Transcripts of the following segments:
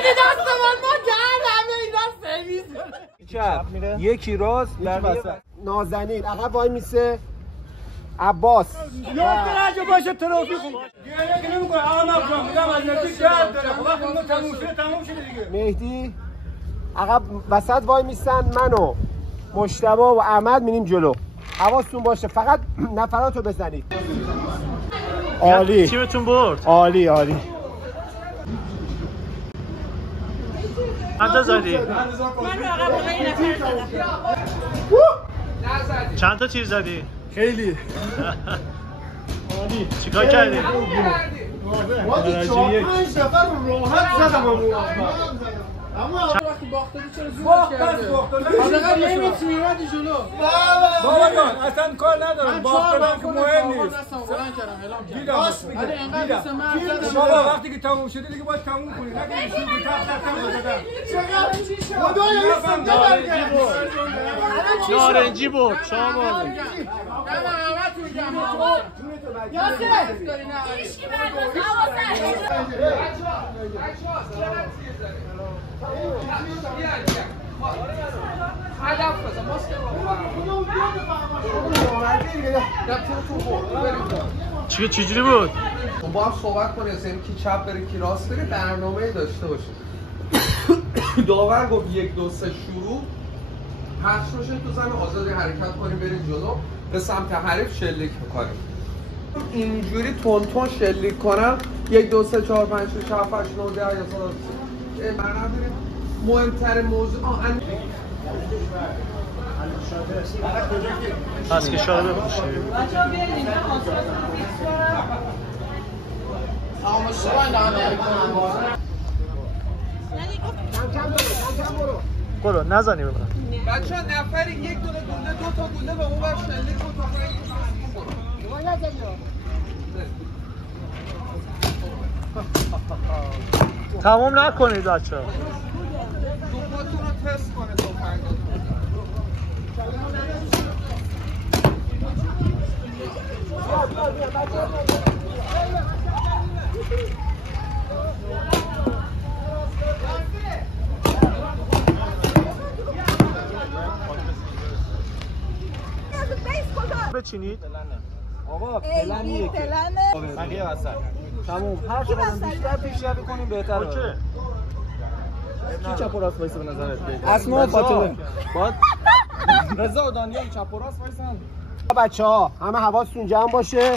بده دست من ما گردم اینا سرویس چپ یکی راست نازنین عقب وای میسه عباس یادتون باشه ترافیک دیگه نمیکنه آقا من میگم از نزدیک درد داره خب وقتی ما تموم شده دیگه مهدی عقب وسط وای میسن منو مجتبی و احمد میریم جلو حواستون باشه فقط نفراتو بزنید عالی تیمتون برد عالی عالی چند زدی؟ من رو عقب موقع این نفر زدم چند تا تیر زدی؟ خیلی چیکار کردی؟ وقتی 4-5 نفر راحت زدم اما وقتی باختاری چرا زود کرده؟ حداقل نمیتونی ردی جلو بابا جان اصلا کار ندارم باختم که مهم نیست بلند کردم اعلام کردم راست میگه ولی انقدر مثل من زدم بابا وقتی که تموم شده دیگه باید تموم کنی نگه چی بود نارنجی برد شما برد چجوری بود؟ با هم صحبت کنیم یعنی کی چپ بره کی راست بره برنامه‌ای داشته باشه داور گفت 1 2 3 شروع پخش روشن تو زمین آزادی حرکت کنیم بریم جلو به سمت حریف شلیک میکنیم اینجوری تون تون شلیک کنم 1 2 3 4 5 6 7 8 9 10 11 12 برنامه مهمترین موضوع پس که شاید بپوشی بچه‌ها بیاین اینجا اما شما نامه برو نزنی ببرم بچه ها نفری 1 دونه گنده 2 تا گنده به اون بر شلیک کن تا تمام نکنید بچه ها دوپاتون رو تست کنه تو فردا بچینید آقا پلن یکه بقیه وسط تموم هر چقدر بیشتر پیشروی کنیم بهتره اوکی کی چپ و راست وایسه به نظرت اسما فاطمه باید رضا و دانیال چپ و راست وایسن بچه‌ها همه حواستون جمع باشه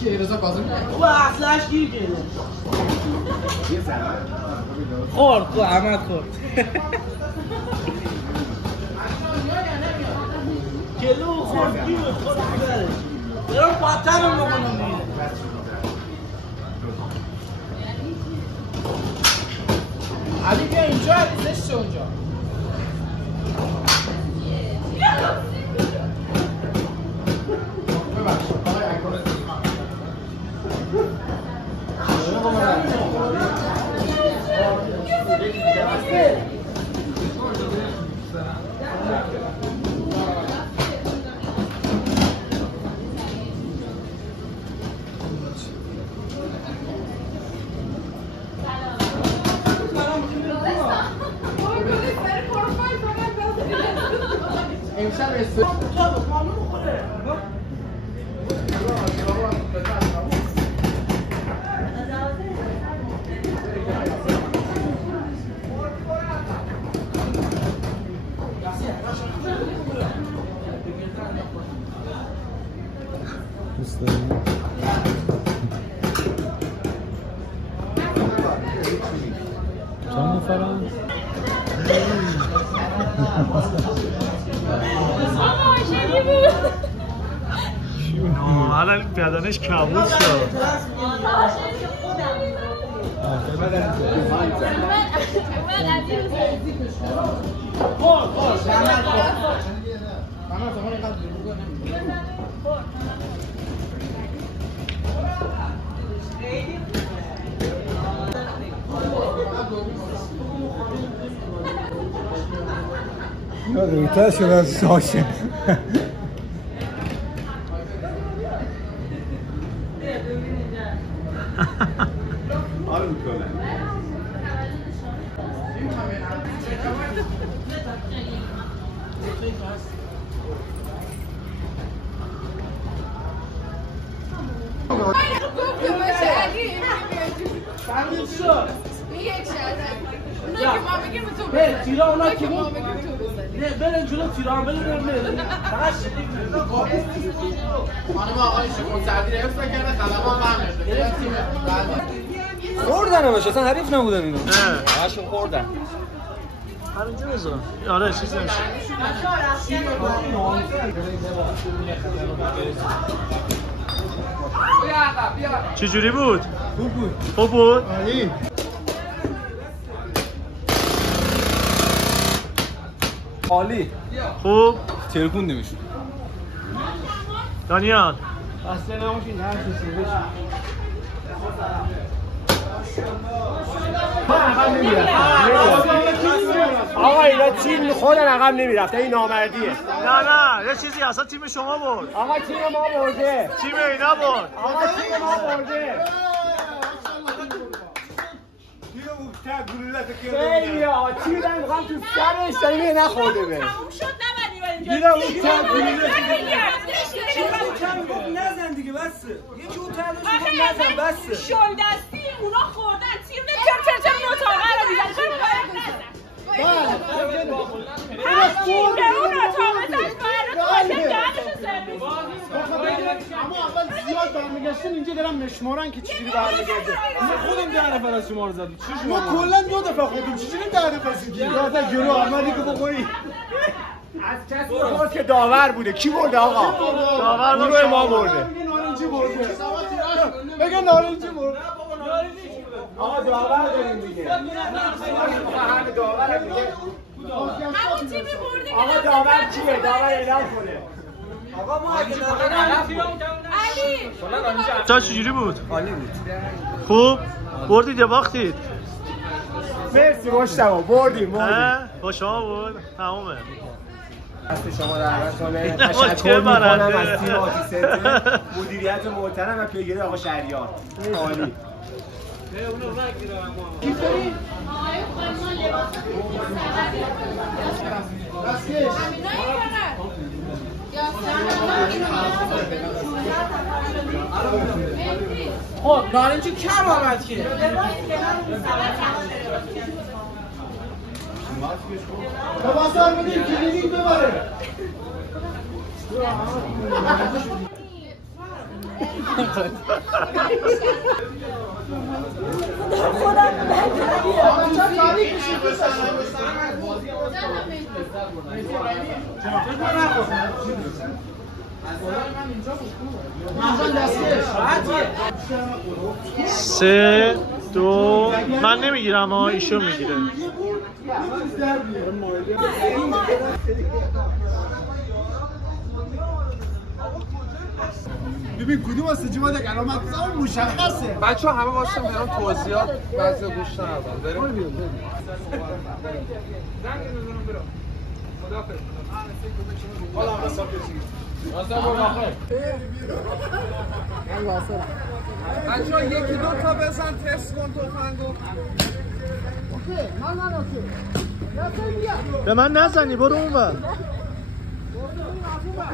چیه رضا کاظمی او اصلاش گیر کرده خورد احمد خورد کلو خورد گیر خورد بره برام پاتم میکنم علی بیا اینجا زشت اونجا چند نفرم؟ الان بدنش کبود شد یا رویتر شده از ساشه حالا میکنه تیرا اونا که نه برن جلو تیرا هم برن فقط خانم آقای شما سعدی حفظ کرده خلبان خوردن همش اصلا حریف نبودن اینا همشون خوردن همینجا بذار آره چیز نمیشه چجوری بود؟ خوب بود؟ عالی خوب؟ ترکوندیمشون دانیال خسته نباشید هر کسی بشه آقا اینا تیم خودن عقب نمیرفت این نامردیه نه یه چیزی اصلا تیم شما برد آقا تیم ما برده تیم اینا برد آقا تیم ما برده خیلی ها تیم دارم میخوام تو سرش داریم نخورده به تموم شد نبردی با اینجا دیدم اون نزن دیگه بسه یکی اون تردش نزن بسه شل دستی اونا خوردن تیر چر اتاقه رو میزن چرا باید نزن همچین به اون اتاقه زن باید رو دهنشو سرویس اما اول زیاد برمیگشتن اینجا دارم مشمارن که چجوری برمیگرده خودم 10 نفر از شما رو زدیم ما کلا 2 دفعه خوردیم چجوری 10 نفر سیگیر داده جلو آمدی که بخوری از کسی بخورد که داور بوده کی برده آقا؟ داور گروه ما برده نارنجی برده بگه نارنجی برده آقا داور داریم دیگه همه داور دیگه همون تیمی برده آقا داور کیه؟ داور اعلام کنه آقا ما اگه علی تا چجوری بود؟ عالی بود خوب؟ بردید یا باختید؟ مرسی مشتبه بردیم با شما بود؟ تمومه دست شما در کنه نه، تشکر چه میکنم برنده. از تیم آتیسنتر مدیریت محترم و پیگیری آقا شهریار عالی خب نارنجی کم آمد که با بازار بدیم کلینیک ببره سه دو من نمیگیرم ها ایشون میگیره ببین کدوم واسه جمعه یک علامت بزنم مشخصه بچه همه واسه برام توضیحات بعضی گوش ندادن بریم بچه یکی دو تا بزن تست کن تفنگو به من نزنی برو اون ور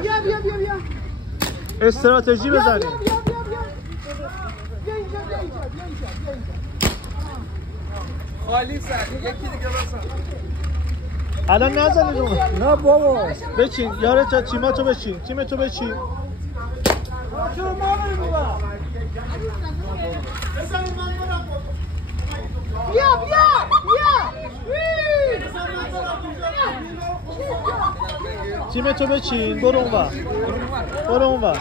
بیا استراتژی بزنی خالی سر یکی دیگه بزن الان نزنید اون ور. نه بابا بچین یارت تیماتو بچین تیمتو بچین چرا ما بریم بابا بزنید من برم بیا تیمتو بچین برو اون ور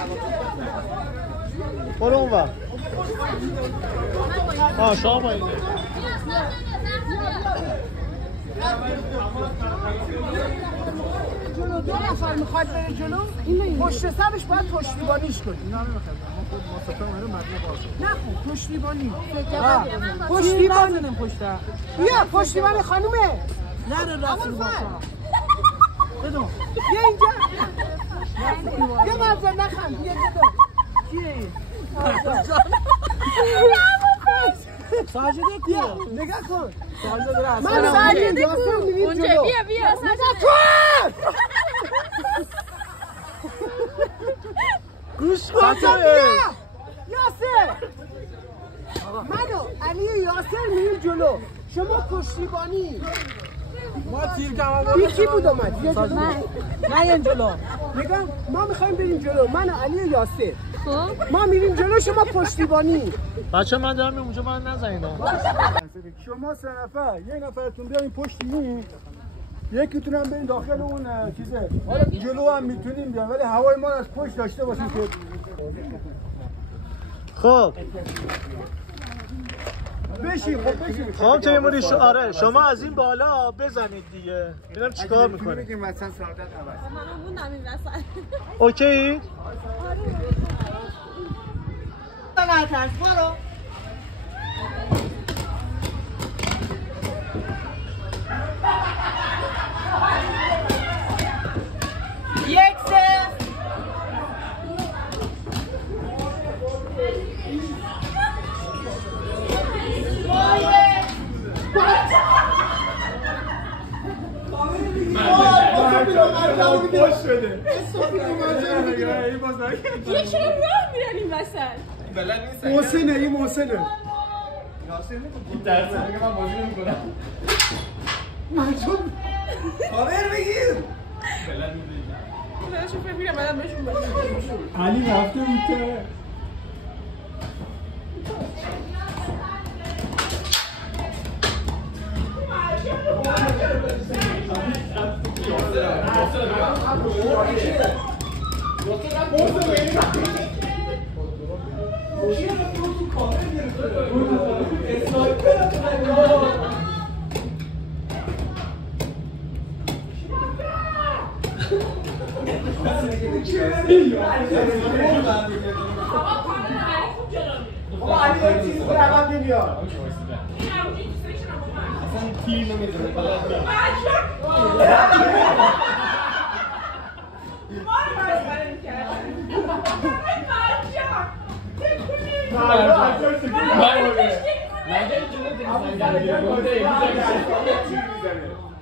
برو اون ور شما با اینه جلو 2 نفر میخواد بره جلو پشت سرش باید پشتیبانیش کنی نه خب پشتیبانی پشتیبانی بیا پشتیبانی خانومه نه بدون بیا اینجا یه مرزا نخند بیا بدون کیه این؟ ساجده بیا نگاه کن من ساجده کو اونجا بیا ساجده گوش کن یاسر منو علی یاسر میریم جلو شما پشتیبانی ما تیر کمابا کی بود اومد نه این جلو نگاه ما میخوایم بریم جلو من علی و یاسر ما میریم جلو شما پشتیبانی بچه من دارم اونجا من نزنیدم شما 3 نفر یه نفرتون بیاین پشت این یکیتون هم برین داخل اون چیزه جلو هم میتونیم بیان ولی هوای ما از پشت داشته باشیم که خب بشین خب تیموری آره شما از این بالا بزنید دیگه ببینم چیکار میکنه بگیم مثلا سعادت عوض منو موندم این وسط اوکی نترس برو یک سه یک چرا راه میرن این وسط محسنه این محسنه خبر بگیر خودشون فکر میرم بعدم بهشون باشم علی رفته بود که بابا علی یه چیزی به عقب نمیاد اصلا تیر نمیزنه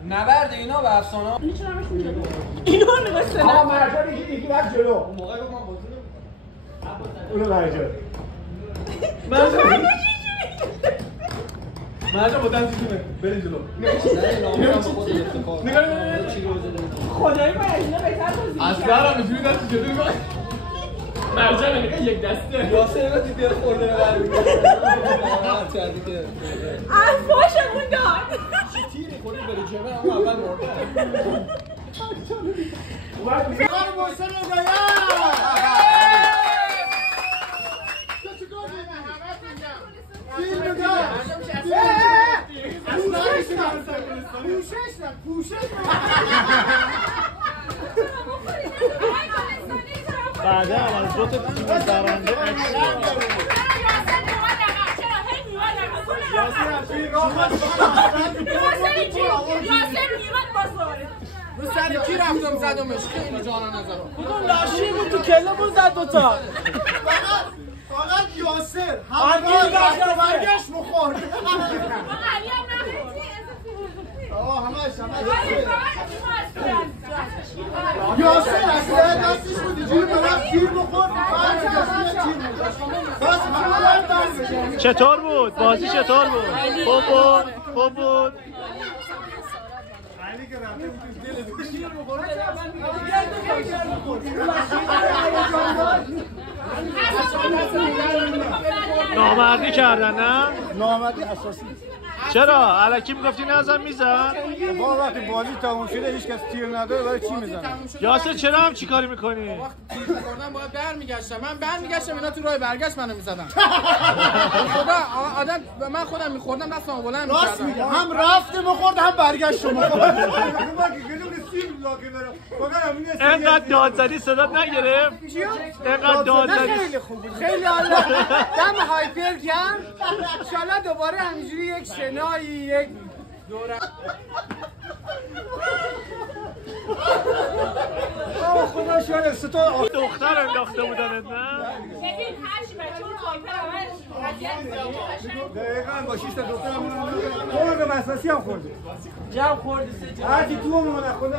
نبرد اینا به افسانه اینو نگاه سلام آقا مرجان یکی رفت جلو اونو مرجان مرجان با دست جونه بریم جلو خدای من اینا بهتر بازی اصلا هم اینجوری دست جلو میگه مرجان نگاه یک دسته یاسر اینا دیدی خورده برمیگرده فاشمون داد تیری خوری بری جبه اما اول مرده بخار محسن هدایت تو چیکار می‌کنی همه میگم تیر نگاه پوشش بعدا از دو تا تیم برنده رو سر کی رفتم زدمش خیلی جانا نزدم کدوم لاشی بود تو کله بود زد دوتا فقط یاسر آرگین برگشت مخور علی هم نخیدی همش یاسر اصلا دستش بود اینجوری برفت تیر بخور چطور بود؟ بازی چطور بود؟ خوب بود علی که رفته بود دلش تیر نامردی کردن نه؟ نامردی اساسی چرا؟ الکی میگفتی نزن میزن؟ با وقتی بازی تموم شده هیچ کس تیر نداره برای چی میزنه؟ یاسر چرا هم چی کاری میکنی؟ وقتی تیر می‌خوردم باید برمیگشتم من برمیگشتم اینا تو راه برگشت منو میزدن خدا آدم من خودم میخوردم دستمو بلند راست می‌کردم میگه هم رفته مخورد هم برگشت مخورد انقدر داد زدی صدات نگرفت؟ انقدر داد زدی خیلی خوب بود خیلی عالی دم هایپر کم انشالله دوباره همینجوری یک شنایی یک دوره خدا شاید ستا دختر انداخته بودن نه؟ ببین هر چی بچه اون تایپر همش دقیقاً با 6 تا دخترم خورده مساسی هم خورده جمع خوردی هرچی تو هم خدا